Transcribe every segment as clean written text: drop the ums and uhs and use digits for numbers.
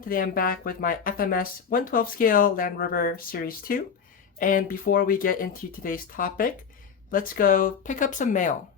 everyone, today I'm back with my FMS 112 scale Land Rover Series 2. And before we get into today's topic, let's go pick up some mail.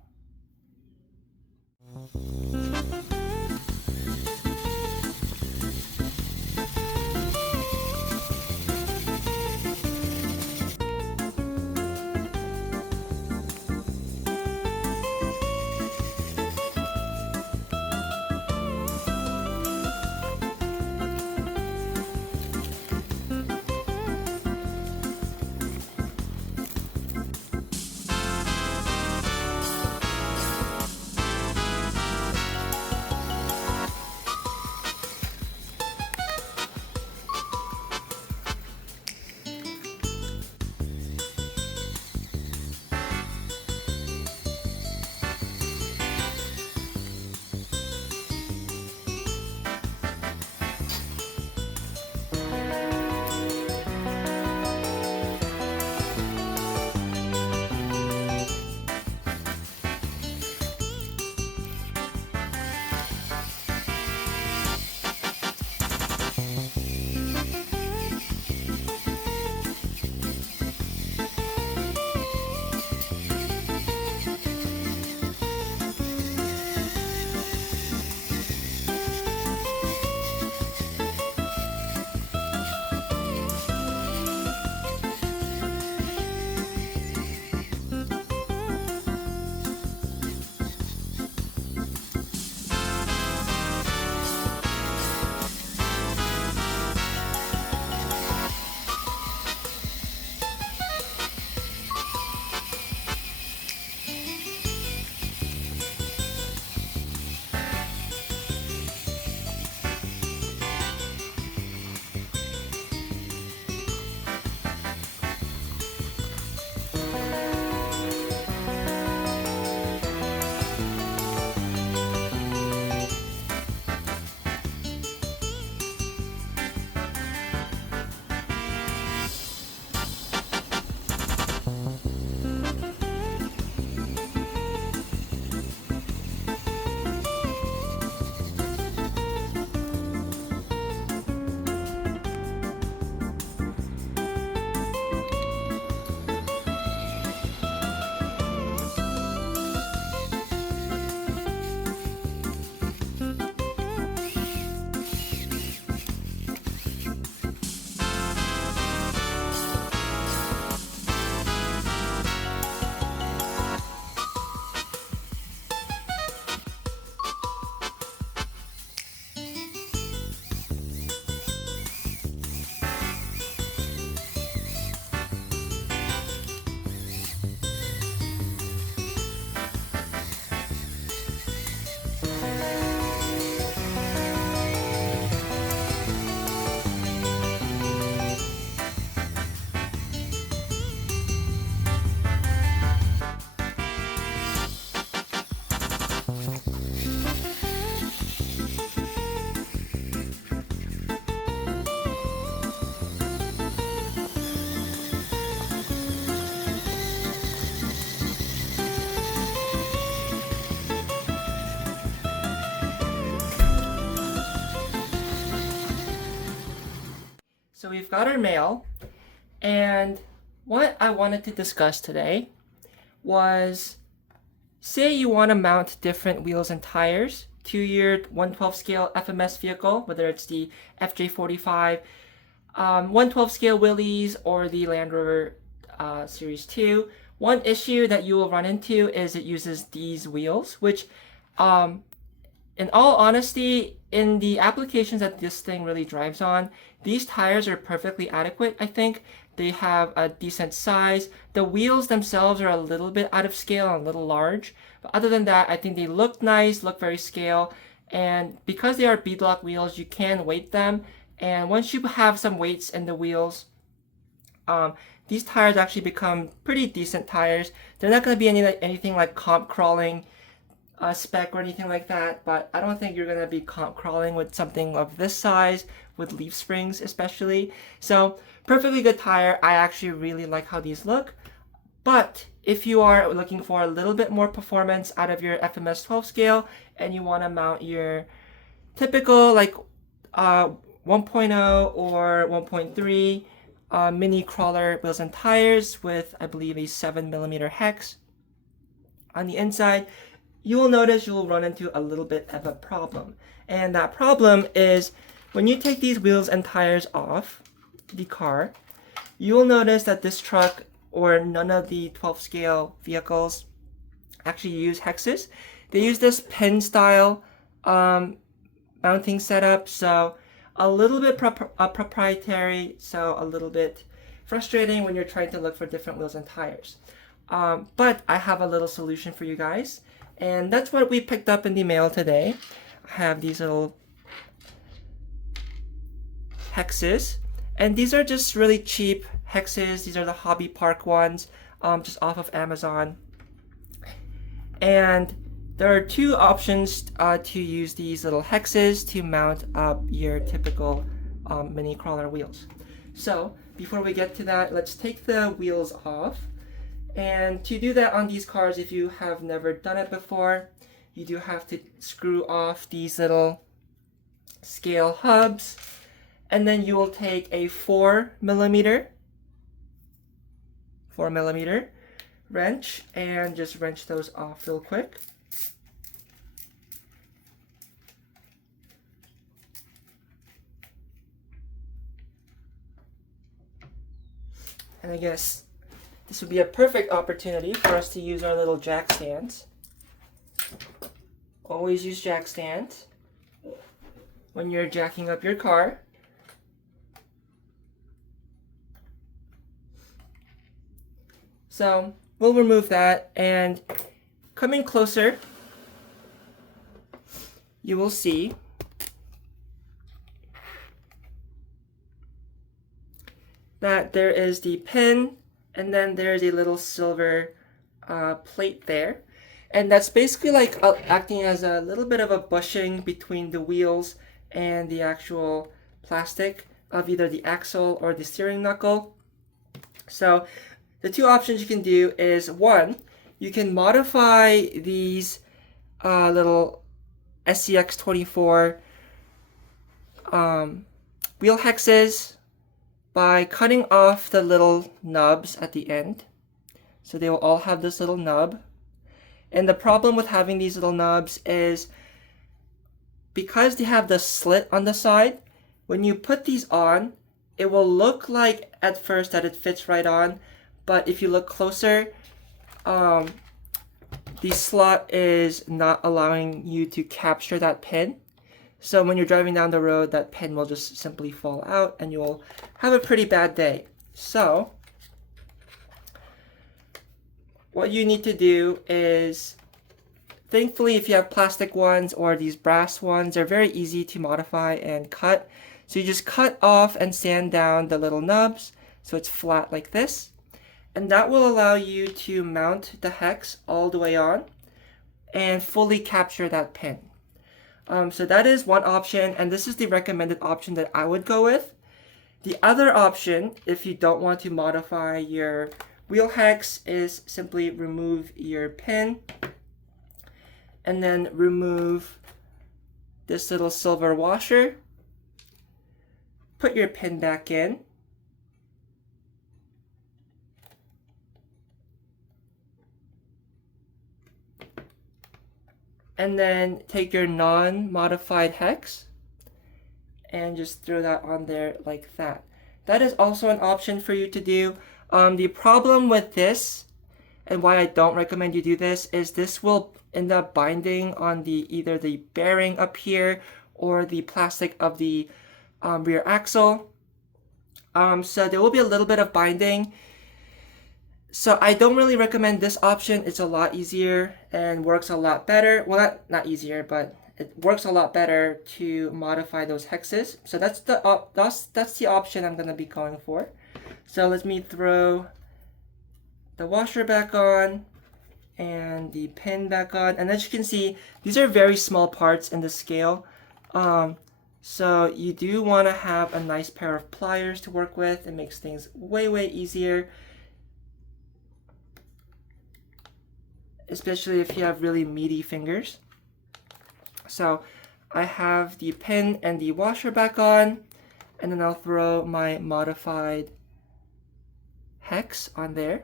So we've got our mail, and what I wanted to discuss today was, say you want to mount different wheels and tires to your 112 scale FMS vehicle, whether it's the FJ45, 112 scale Willys, or the Land Rover Series 2. One issue that you will run into is it uses these wheels, which in all honesty, in the applications that this thing really drives on, these tires are perfectly adequate, I think. They have a decent size. The wheels themselves are a little bit out of scale and a little large. But other than that, I think they look nice, look very scale. And because they are beadlock wheels, you can weight them. And once you have some weights in the wheels, these tires actually become pretty decent tires. They're not going to be anything like comp crawling spec or anything like that, but I don't think you're going to be comp crawling with something of this size with leaf springs especially. So perfectly good tire. I actually really like how these look. But if you are looking for a little bit more performance out of your FMS 12 scale and you want to mount your typical like 1.0 or 1.3 mini crawler wheels and tires with, I believe, a 7mm hex. On the inside, you will notice you will run into a little bit of a problem. And that problem is when you take these wheels and tires off the car, you will notice that this truck or none of the 12 scale vehicles actually use hexes. They use this pin style mounting setup, so a little bit proprietary, so a little bit frustrating when you're trying to look for different wheels and tires. But I have a little solution for you guys, and that's what we picked up in the mail today. I have these little hexes, and these are just really cheap hexes. These are the Hobby Park ones, just off of Amazon. And there are two options to use these little hexes to mount up your typical mini crawler wheels. So before we get to that, let's take the wheels off. And to do that on these cars, if you have never done it before, you do have to screw off these little scale hubs. And then you will take a 4mm wrench and just wrench those off real quick. And I guess this would be a perfect opportunity for us to use our little jack stands. Always use jack stands when you're jacking up your car. So we'll remove that, and coming closer, you will see that there is the pin, and then there's a little silver plate there. And that's basically like acting as a little bit of a bushing between the wheels and the actual plastic of either the axle or the steering knuckle. So the two options you can do is, one, you can modify these little SCX24 wheel hexes by cutting off the little nubs at the end. So they will all have this little nub. And the problem with having these little nubs is because they have the slit on the side, when you put these on, it will look like at first that it fits right on. But if you look closer, the slot is not allowing you to capture that pin. So when you're driving down the road, that pin will just simply fall out and you'll have a pretty bad day. So what you need to do is, thankfully, if you have plastic ones or these brass ones, they're very easy to modify and cut. So you just cut off and sand down the little nubs so it's flat like this. And that will allow you to mount the hex all the way on and fully capture that pin. So that is one option, and this is the recommended option that I would go with. The other option, if you don't want to modify your wheel hex, is simply remove your pin and then remove this little silver washer. Put your pin back in. And then take your non-modified hex and just throw that on there like that. That is also an option for you to do. The problem with this, and why I don't recommend you do this, is this will end up binding on either the bearing up here or the plastic of the rear axle. So there will be a little bit of binding. So I don't really recommend this option. It's a lot easier and works a lot better. Well, not easier, but it works a lot better to modify those hexes. So that's the option I'm going to be going for. So let me throw the washer back on and the pin back on. And as you can see, these are very small parts in the scale. So you do want to have a nice pair of pliers to work with. It makes things way easier. Especially if you have really meaty fingers. So I have the pin and the washer back on. and then I'll throw my modified hex on there,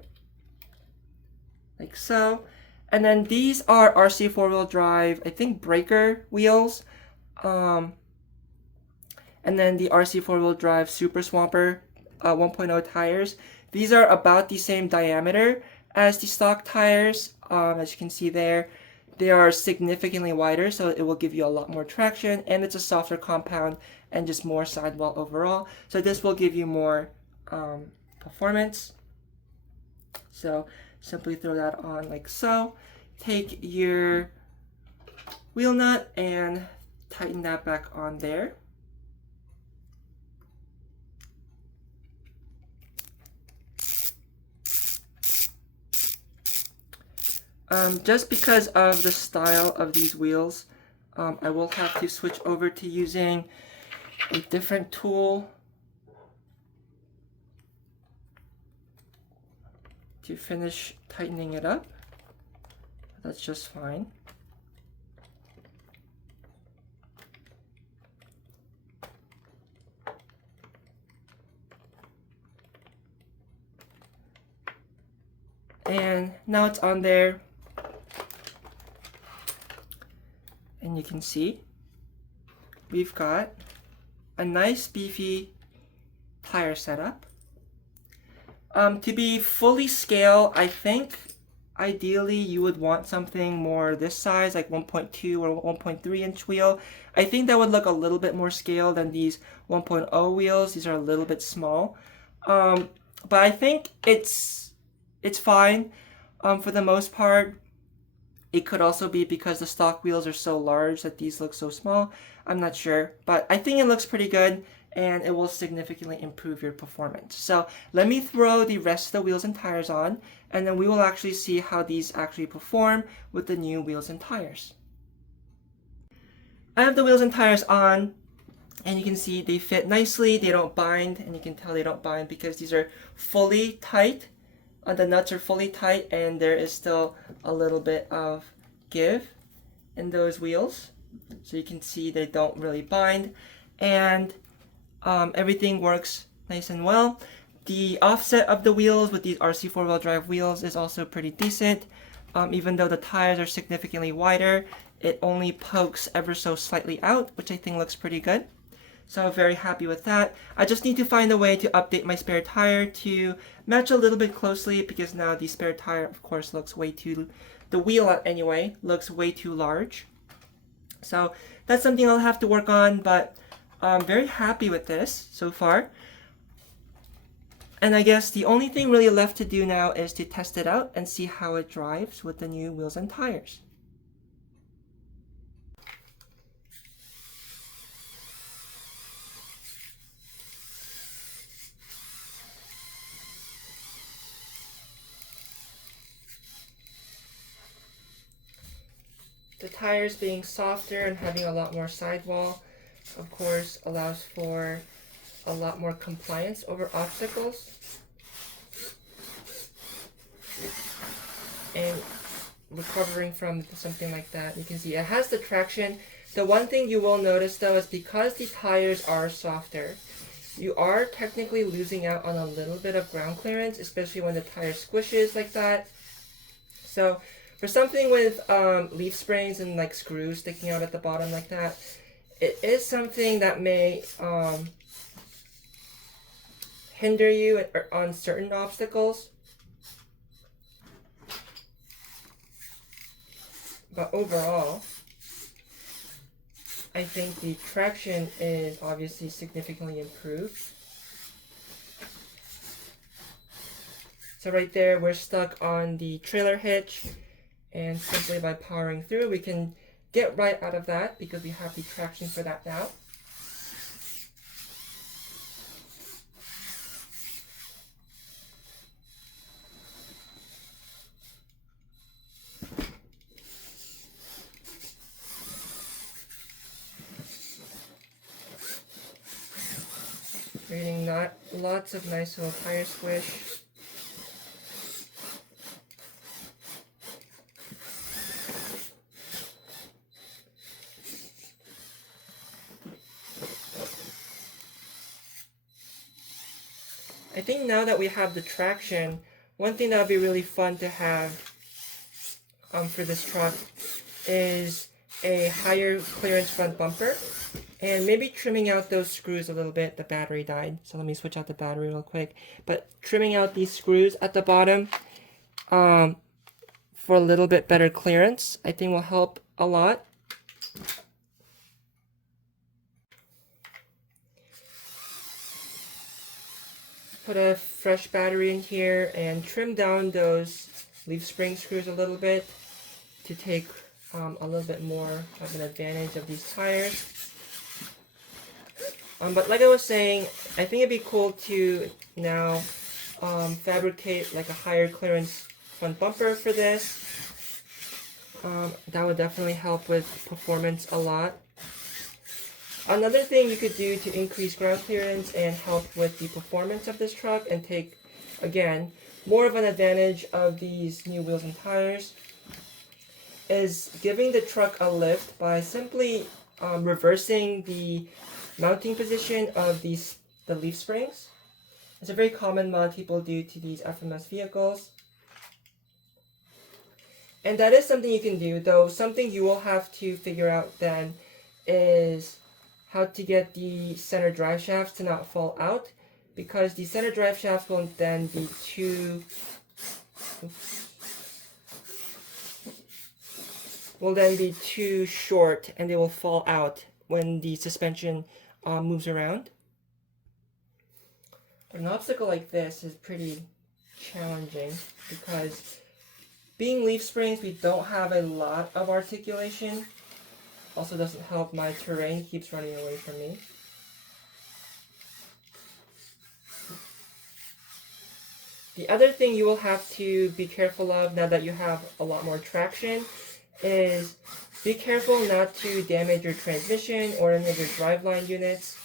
like so. And then these are RC four-wheel drive, I think breaker wheels. And then the RC four-wheel drive Super Swamper 1.0 tires. These are about the same diameter as the stock tires. As you can see there, they are significantly wider, so it will give you a lot more traction, and it's a softer compound and just more sidewall overall. So this will give you more performance. So simply throw that on like so. Take your wheel nut and tighten that back on there. Just because of the style of these wheels, I will have to switch over to using a different tool to finish tightening it up. That's just fine. And now it's on there. And you can see we've got a nice beefy tire setup. To be fully scale, I think ideally you would want something more this size, like 1.2 or 1.3 inch wheel. I think that would look a little bit more scale than these 1.0 wheels. These are a little bit small. But I think it's fine for the most part. It could also be because the stock wheels are so large that these look so small. I'm not sure, but I think it looks pretty good, and it will significantly improve your performance. So let me throw the rest of the wheels and tires on, and then we will actually see how these actually perform with the new wheels and tires. I have the wheels and tires on, and you can see they fit nicely. They don't bind, and you can tell they don't bind because these are fully tight. The nuts are fully tight, and there is still a little bit of give in those wheels. So you can see they don't really bind, and everything works nice and well. The offset of the wheels with these RC four-wheel drive wheels is also pretty decent. Even though the tires are significantly wider, it only pokes ever so slightly out, which I think looks pretty good. So I'm very happy with that. I just need to find a way to update my spare tire to match a little bit closely, because now the spare tire, of course, looks way too, the wheel anyway, looks way too large. So that's something I'll have to work on, but I'm very happy with this so far. And I guess the only thing really left to do now is to test it out and see how it drives with the new wheels and tires. The tires being softer and having a lot more sidewall, of course, allows for a lot more compliance over obstacles. And recovering from something like that, you can see it has the traction. The one thing you will notice though is because the tires are softer, you are technically losing out on a little bit of ground clearance, especially when the tire squishes like that. So for something with leaf springs and like screws sticking out at the bottom like that, it is something that may hinder you on certain obstacles. But overall, I think the traction is obviously significantly improved. So right there, we're stuck on the trailer hitch, and simply by powering through, we can get right out of that because we have the traction for that now. We're getting lots of nice little tire squish. I think now that we have the traction, one thing that would be really fun to have for this truck is a higher clearance front bumper, and maybe trimming out those screws a little bit. The battery died, so let me switch out the battery real quick. But trimming out these screws at the bottom for a little bit better clearance, I think will help a lot. Put a fresh battery in here and trim down those leaf spring screws a little bit to take a little bit more of an advantage of these tires. But like I was saying, I think it'd be cool to now fabricate like a higher clearance front bumper for this. That would definitely help with performance a lot. Another thing you could do to increase ground clearance and help with the performance of this truck and take, again, more of an advantage of these new wheels and tires is giving the truck a lift by simply reversing the mounting position of the leaf springs. It's a very common mod people do to these FMS vehicles. And that is something you can do, though something you will have to figure out then is how to get the center drive shafts to not fall out, because the center drive shafts will then be too short and they will fall out when the suspension moves around. An obstacle like this is pretty challenging because being leaf springs, we don't have a lot of articulation. Also doesn't help, my terrain keeps running away from me. The other thing you will have to be careful of now that you have a lot more traction is be careful not to damage your transmission or any of your driveline units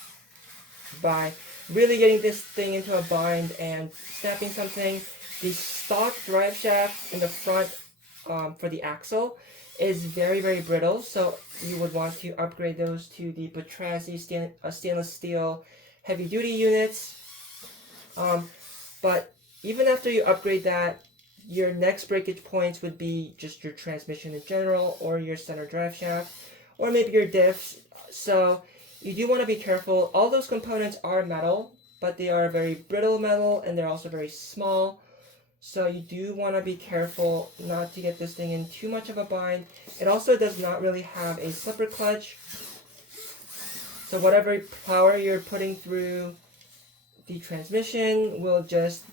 by really getting this thing into a bind and snapping something. The stock drive shaft in the front for the axle is very, very brittle, so you would want to upgrade those to the Petrassi stainless steel heavy duty units. But even after you upgrade that, your next breakage points would be just your transmission in general, or your center drive shaft, or maybe your diffs. So you do want to be careful. All those components are metal, but they are very brittle metal and they're also very small. So you do want to be careful not to get this thing in too much of a bind. It also does not really have a slipper clutch. So whatever power you're putting through the transmission will just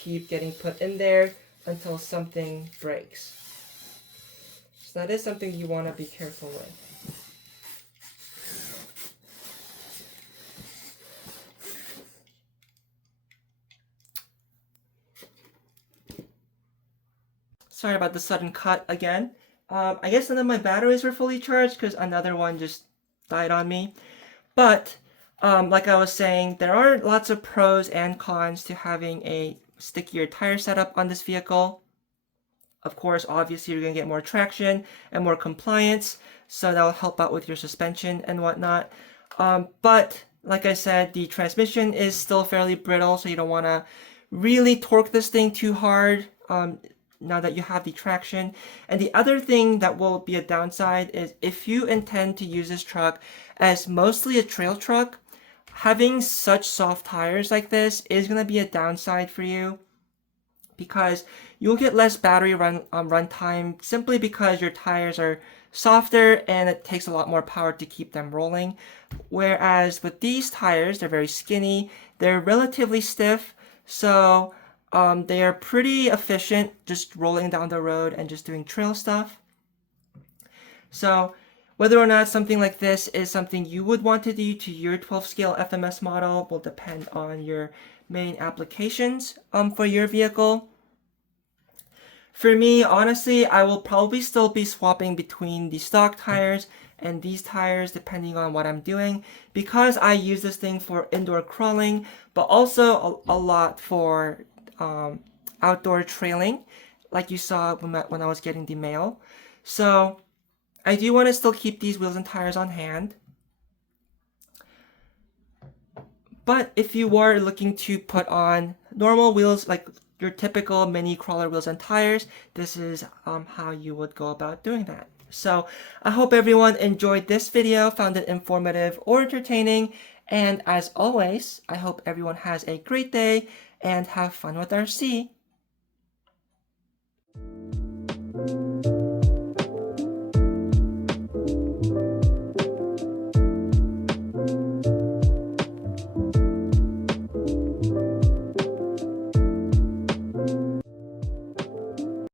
keep getting put in there until something breaks. So that is something you want to be careful with. Sorry about the sudden cut again. I guess none of my batteries were fully charged because another one just died on me. But like I was saying, there are lots of pros and cons to having a stickier tire setup on this vehicle. Of course, obviously you're going to get more traction and more compliance, so that will help out with your suspension and whatnot. But like I said, the transmission is still fairly brittle, so you don't want to really torque this thing too hard now that you have the traction. And the other thing that will be a downside is if you intend to use this truck as mostly a trail truck, having such soft tires like this is going to be a downside for you, because you'll get less battery run time simply because your tires are softer and it takes a lot more power to keep them rolling. Whereas with these tires, they're very skinny, they're relatively stiff, so they are pretty efficient just rolling down the road and just doing trail stuff. So whether or not something like this is something you would want to do to your 12 scale FMS model will depend on your main applications for your vehicle. For me, honestly, I will probably still be swapping between the stock tires and these tires depending on what I'm doing, because I use this thing for indoor crawling, but also a lot for outdoor trailing, like you saw when I was getting the mail. So I do want to still keep these wheels and tires on hand. But if you are looking to put on normal wheels, like your typical mini crawler wheels and tires, this is how you would go about doing that. So I hope everyone enjoyed this video, found it informative or entertaining. And as always, I hope everyone has a great day and have fun with RC.